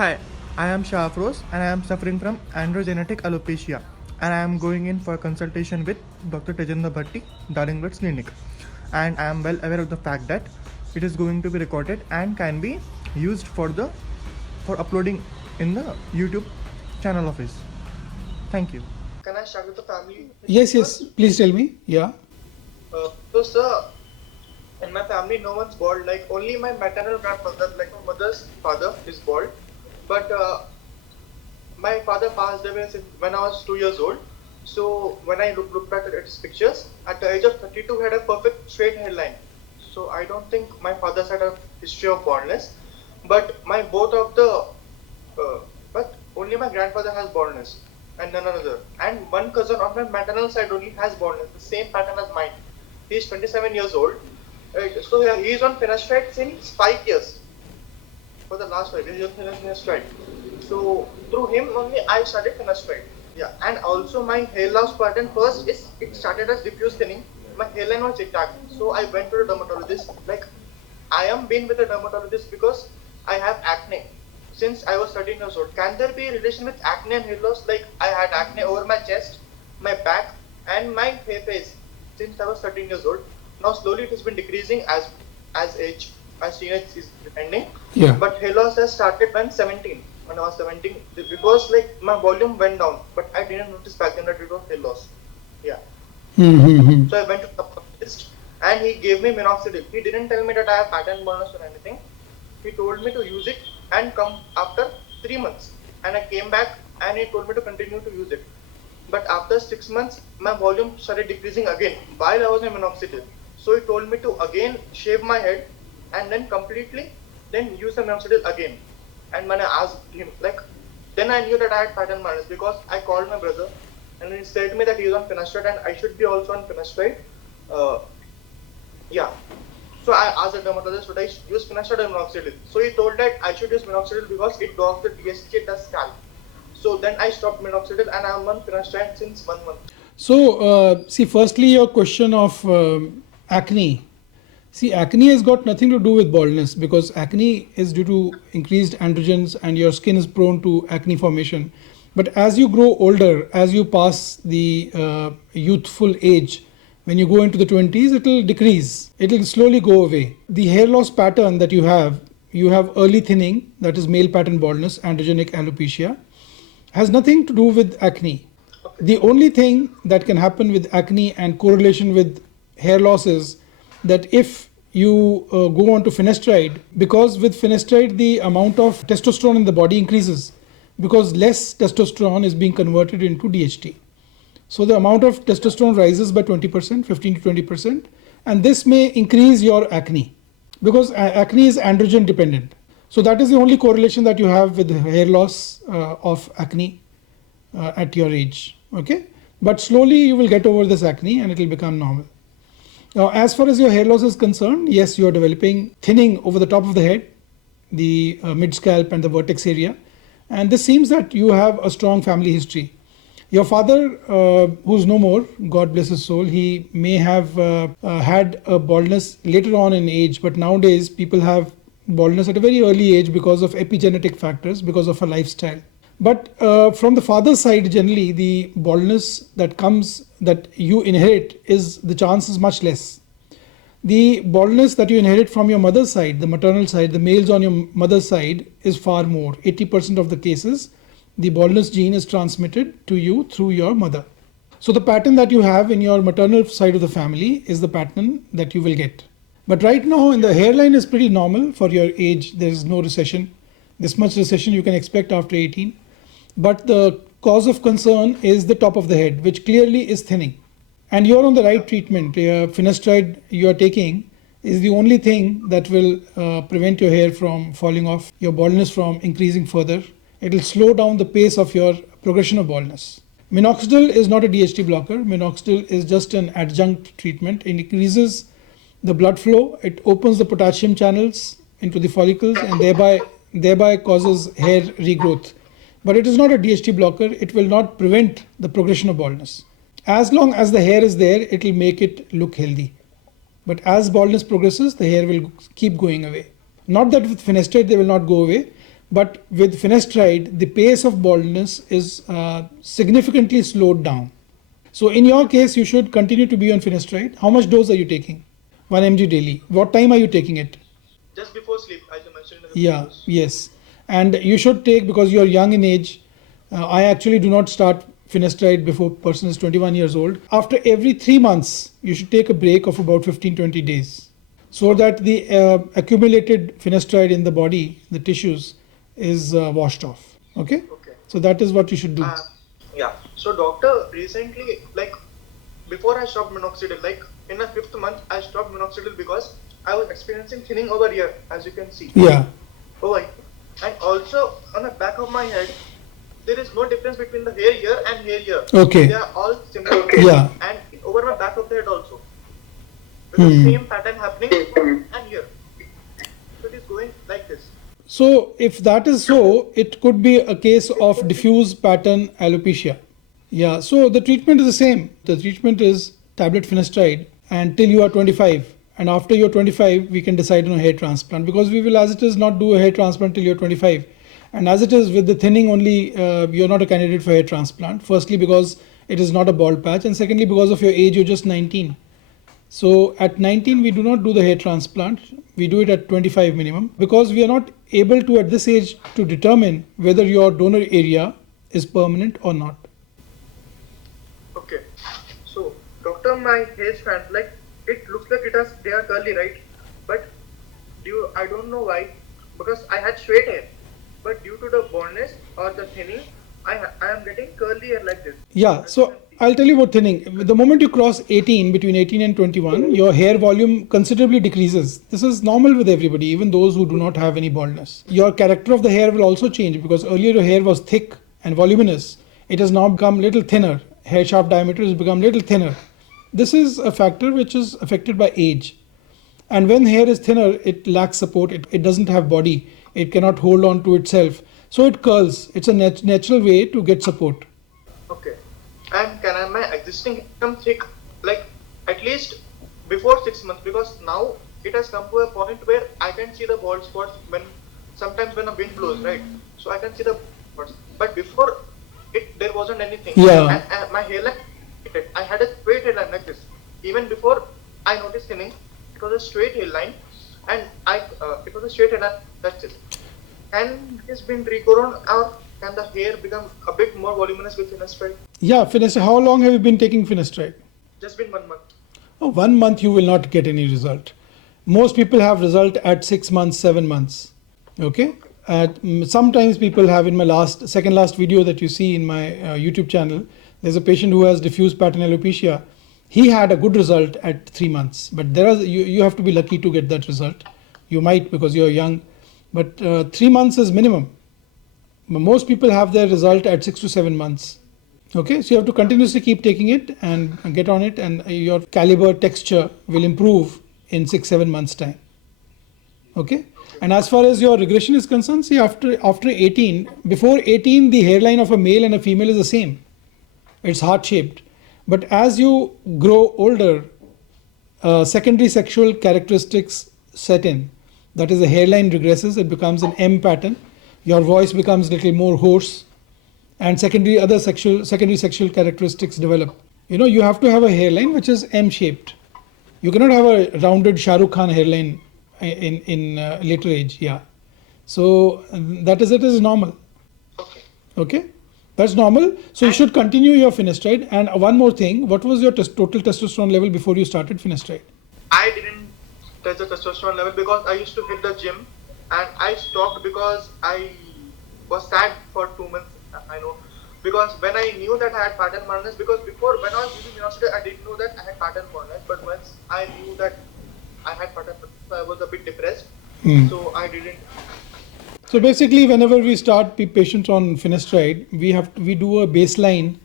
Hi, I am Shafroz and I am suffering from androgenetic alopecia and I am going in for consultation with Dr. Tejendra Bhatti, Darlingworth's clinic. And I am well aware of the fact that it is going to be recorded and can be used for uploading in the YouTube channel of his. Thank you. Can I start with the family? Yes. Please tell me. Yeah. So, sir, in my family, no one's bald. Like only my maternal grandfather, like my mother's father, is bald. But my father passed away when I was 2 years old. So when I look back at his pictures, at the age of 32, he had a perfect straight hairline. So I don't think my father's had a history of baldness. But but only my grandfather has baldness and none other. And one cousin on my maternal side only has baldness, the same pattern as mine. He's 27 years old. Right. So yeah, he's on finasteride since 5 years. For the last 5 years, he was on finasteride. So through him only I started finasteride. Yeah, and also my hair loss pattern first is it started as diffuse thinning. My hairline was intact, so I went to the dermatologist. Like I am been with a dermatologist because I have acne since I was 13 years old. Can there be a relation with acne and hair loss? Like I had acne over my chest, my back, and my hair face since I was 13 years old. Now slowly it has been decreasing as teenage is ending. Yeah. But hair loss has started when 17. When I was 17, because like my volume went down, but I didn't notice back then that it was hair loss. Yeah. Mm-hmm. So I went to the dermatologist and he gave me minoxidil. He didn't tell me that I have pattern baldness or anything. He told me to use it and come after 3 months. And I came back and he told me to continue to use it. But after 6 months, my volume started decreasing again while I was on minoxidil. So he told me to again shave my head and then then use the minoxidil again. And when I asked him, then I knew that I had pattern baldness because I called my brother and he said to me that he is on finasteride and I should be also on finasteride. Yeah. So I asked the dermatologist, should I use finasteride or minoxidil? So he told that I should use minoxidil because it blocks the DHT at the scalp. So then I stopped minoxidil and I am on finasteride since 1 month. So, see, firstly, your question of acne. See, acne has got nothing to do with baldness because acne is due to increased androgens and your skin is prone to acne formation. But as you grow older, as you pass the youthful age, when you go into the 20s, it will decrease. It will slowly go away. The hair loss pattern that you have early thinning, that is male pattern baldness, androgenic alopecia, has nothing to do with acne. Okay. The only thing that can happen with acne and correlation with hair loss is that if you go on to finasteride, because with finasteride the amount of testosterone in the body increases because less testosterone is being converted into DHT. So the amount of testosterone rises by 20%, 15 to 20%, and this may increase your acne because acne is androgen dependent. So that is the only correlation that you have with hair loss of acne at your age. Okay, but slowly you will get over this acne and it will become normal. Now, as far as your hair loss is concerned, yes, you are developing thinning over the top of the head, the mid scalp and the vertex area, and this seems that you have a strong family history. Your father, who's no more, God bless his soul, he may have had a baldness later on in age, but nowadays people have baldness at a very early age because of epigenetic factors, because of a lifestyle. But from the father's side, generally, the baldness that you inherit the chance is much less. The baldness that you inherit from your mother's side, the maternal side, the males on your mother's side is far more. 80% of the cases, the baldness gene is transmitted to you through your mother. So the pattern that you have in your maternal side of the family is the pattern that you will get. But right now, the hairline is pretty normal for your age. There is no recession. This much recession you can expect after 18. But the cause of concern is the top of the head, which clearly is thinning. And you're on the right treatment. Finasteride you are taking is the only thing that will prevent your hair from falling off, your baldness from increasing further. It will slow down the pace of your progression of baldness. Minoxidil is not a DHT blocker. Minoxidil is just an adjunct treatment. It increases the blood flow. It opens the potassium channels into the follicles and thereby causes hair regrowth. But it is not a DHT blocker. It will not prevent the progression of baldness. As long as the hair is there, it will make it look healthy. But as baldness progresses, the hair will keep going away. Not that with finasteride they will not go away, But with finasteride, the pace of baldness is significantly slowed down. So in your case, you should continue to be on finasteride. How much dose are you taking? 1 mg daily. What time are you taking it? Just before sleep, as you mentioned in the Yeah, videos. yes. And you should take, because you're young in age, I actually do not start finasteride before person is 21 years old. After every 3 months, you should take a break of about 15-20 days, so that the accumulated finasteride in the body, the tissues, is washed off. Okay? Okay. So that is what you should do. Yeah. So doctor, recently, like before I stopped minoxidil, like in the 5th month, I stopped minoxidil because I was experiencing thinning over here, as you can see. Yeah. Over here. And also on the back of my head, there is no difference between the hair here and hair here. Okay. They are all similar. Yeah. And over my back of the head also. With the same pattern happening and here. So it is going like this. So if that is so, it could be a case of diffuse pattern alopecia. Yeah, so the treatment is the same. The treatment is tablet finasteride until you are 25. And after you're 25, we can decide on a hair transplant, because we will, as it is, not do a hair transplant till you're 25. And as it is, with the thinning only, you're not a candidate for hair transplant. Firstly, because it is not a bald patch, and secondly, because of your age, you're just 19. So at 19, we do not do the hair transplant. We do it at 25 minimum, because we are not able to, at this age, to determine whether your donor area is permanent or not. Okay. So, doctor, my hair strands, like it looks like they are curly, right? But I don't know why, because I had straight hair, but due to the baldness or the thinning, I am getting curly hair like this. Yeah, so I'll tell you about thinning. The moment you cross 18, between 18 and 21, your hair volume considerably decreases. This is normal with everybody, even those who do not have any baldness. Your character of the hair will also change, because earlier your hair was thick and voluminous. It has now become little thinner. Hair shaft diameter has become little thinner. This is a factor which is affected by age. And when hair is thinner, it lacks support. It doesn't have body. It cannot hold on to itself. So it curls. It's a natural way to get support. Okay. And can my existing hair become thick, like at least before 6 months? Because now it has come to a point where I can see the bald spots sometimes when a wind blows, right? So I can see the spots. But before there wasn't anything. Yeah. And my hairline, I had a straight hairline like this. Even before I noticed thinning, it was a straight hairline, and it was a straight hairline. That's it. And it has been regrown, or can the hair become a bit more voluminous with finasteride? Yeah, finasteride. How long have you been taking finasteride? Just been 1 month. Oh, 1 month you will not get any result. Most people have result at 6 months, 7 months. Okay. Sometimes people have, in my second last video that you see in my YouTube channel, there's a patient who has diffuse pattern alopecia. He had a good result at 3 months, but you have to be lucky to get that result. You might, because you're young, but 3 months is minimum. Most people have their result at 6 to 7 months. Okay, so you have to continuously keep taking it and get on it, and your caliber, texture will improve in 6-7 months time. Okay, and as far as your regression is concerned, see, after 18, before 18, the hairline of a male and a female is the same. It's heart shaped. But as you grow older, secondary sexual characteristics set in. That is, the hairline regresses, it becomes an M pattern. Your voice becomes a little more hoarse, and secondary sexual characteristics develop. You have to have a hairline which is M shaped. You cannot have a rounded Shah Rukh Khan hairline in later age. Yeah. So that is normal. Okay. That's normal. So you should continue your finasteride. And one more thing, what was your total testosterone level before you started finasteride? I didn't touch the testosterone level because I used to hit the gym, and I stopped because I was sad for 2 months. I know, because when I knew that I had pattern baldness, because before, when I was using minoxidil, I didn't know that I had pattern baldness, but once I knew that I had pattern baldness, I was a bit depressed. So I didn't. So basically, whenever we start patients on finasteride, we do a baseline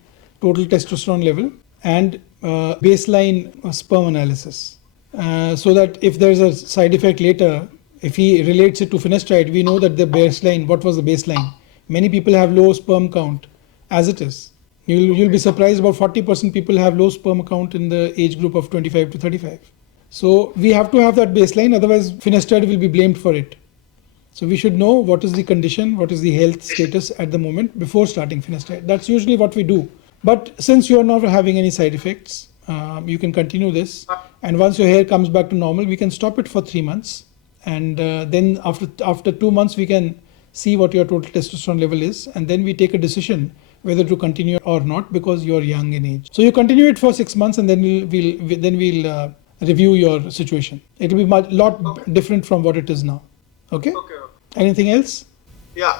total testosterone level and baseline sperm analysis, so that if there is a side effect later, if he relates it to finasteride, we know that the baseline, what was the baseline. Many people have low sperm count as it is. You'll be surprised, about 40% people have low sperm count in the age group of 25 to 35. So we have to have that baseline, otherwise finasteride will be blamed for it. So we should know what is the condition, what is the health status at the moment before starting finasteride. That's usually what we do. But since you are not having any side effects, you can continue this. And once your hair comes back to normal, we can stop it for 3 months. And then after 2 months, we can see what your total testosterone level is. And then we take a decision whether to continue or not, because you're young in age. So you continue it for 6 months, and then we'll review your situation. It will be a lot different from what it is now. Okay? Okay. Anything else? Yeah.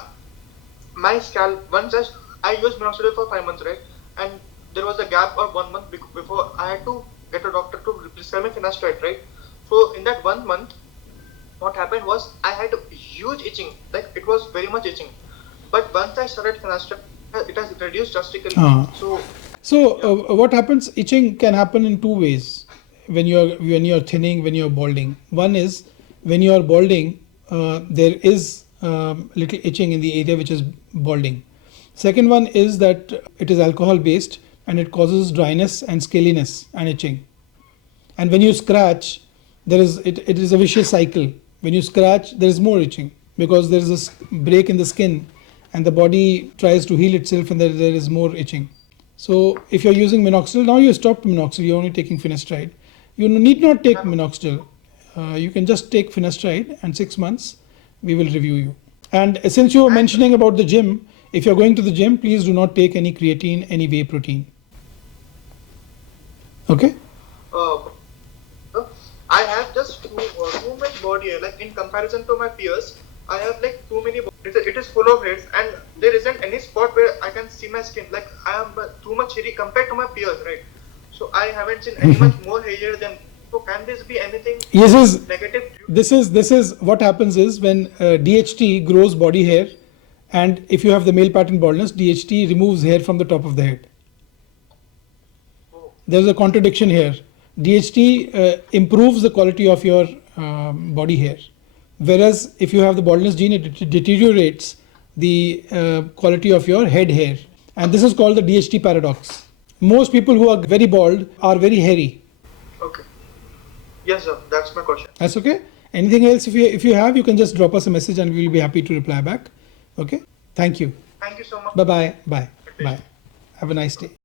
My scalp, once I used minoxidil for 5 months, right? And there was a gap of 1 month before I had to get a doctor to prescribe me finasteride, right? So in that 1 month, what happened was I had huge itching, like it was very much itching. But once I started finasteride, it has reduced drastically. So what happens? Itching can happen in 2 ways. When you're thinning, when you're balding. One is when you are balding, there is little itching in the area which is balding. Second one is that it is alcohol based and it causes dryness and scaliness and itching. And when you scratch, it is a vicious cycle. When you scratch, there is more itching because there is a break in the skin and the body tries to heal itself, and there is more itching. So if you're using minoxidil, now you stopped minoxidil, you're only taking finasteride. You need not take minoxidil. You can just take finasteride, and 6 months we will review you. And since you were mentioning about the gym, if you're going to the gym, please do not take any creatine, any whey protein. Okay? I have just too much body hair. Like in comparison to my peers, I have like too many. It is full of hairs, and there isn't any spot where I can see my skin. Like I am too much hairy compared to my peers, right? So I haven't seen any much more hair than. So can this be anything negative? This is what happens is when DHT grows body hair, and if you have the male pattern baldness, DHT removes hair from the top of the head. There's a contradiction here. DHT improves the quality of your body hair, whereas if you have the baldness gene, it deteriorates the quality of your head hair, and this is called the DHT paradox. Most people who are very bald are very hairy. Okay. Yes, sir. That's my question. That's okay. Anything else? If you have, you can just drop us a message, and we will be happy to reply back. Okay. Thank you. Thank you so much. Bye. Have a nice day.